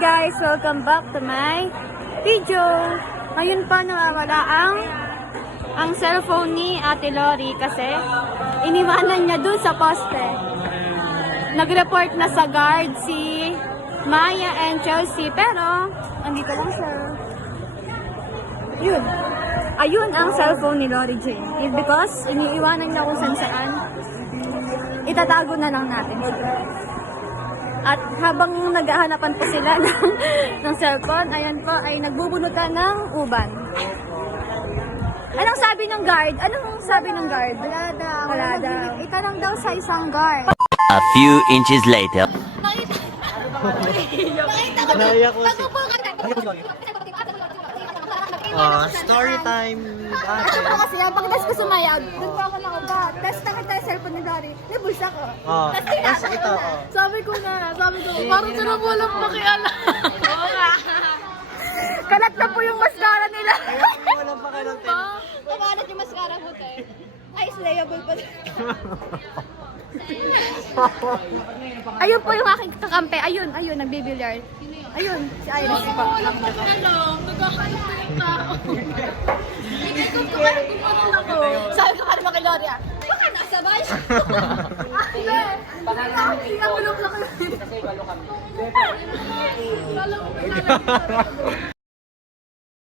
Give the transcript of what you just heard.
guys! Welcome back to my video. Ngayon pa nawawala ang cellphone ni Ate Lori kasi iniwanan niya dun sa poste. Nag-report na sa guard si Maya and Chelsea pero andito lang siya. Yun. Ayun ang cellphone ni Lori Jane. It's because iniiwanan niya kung saan. Itatago na lang natin siya. At habang naghahanapan po sila ng cellphone, ayan po ay nagbubunutan ng uban. Anong sabi ng guard? Wala daw. Wala daw. Itanong daw sa isang guard. A few inches later. Naiyak ko si... story time. Ako kasi, pagkas ko sumayag, doon pa ako nakaubat. Tapos nakita yung cellphone ni Dari, nabulsa ko. Tapos tinatawa ito, na. Sabi ko, parang sila walang pakialam. Oo nga. Kalat na po yung mascara nila. Walang pakialam. Pakalat yung mascara mo, te. Ay, slayable pa. Ayun po yung aking kakampi. Ayun, nagbibilyar. Ayun, si Iris pa. Walang pakialam, naghahanap ko yung tao. Hindi ko kumalang ako. Sabi ko kanina kay Gloria, baka nasabay siya. Baka namin.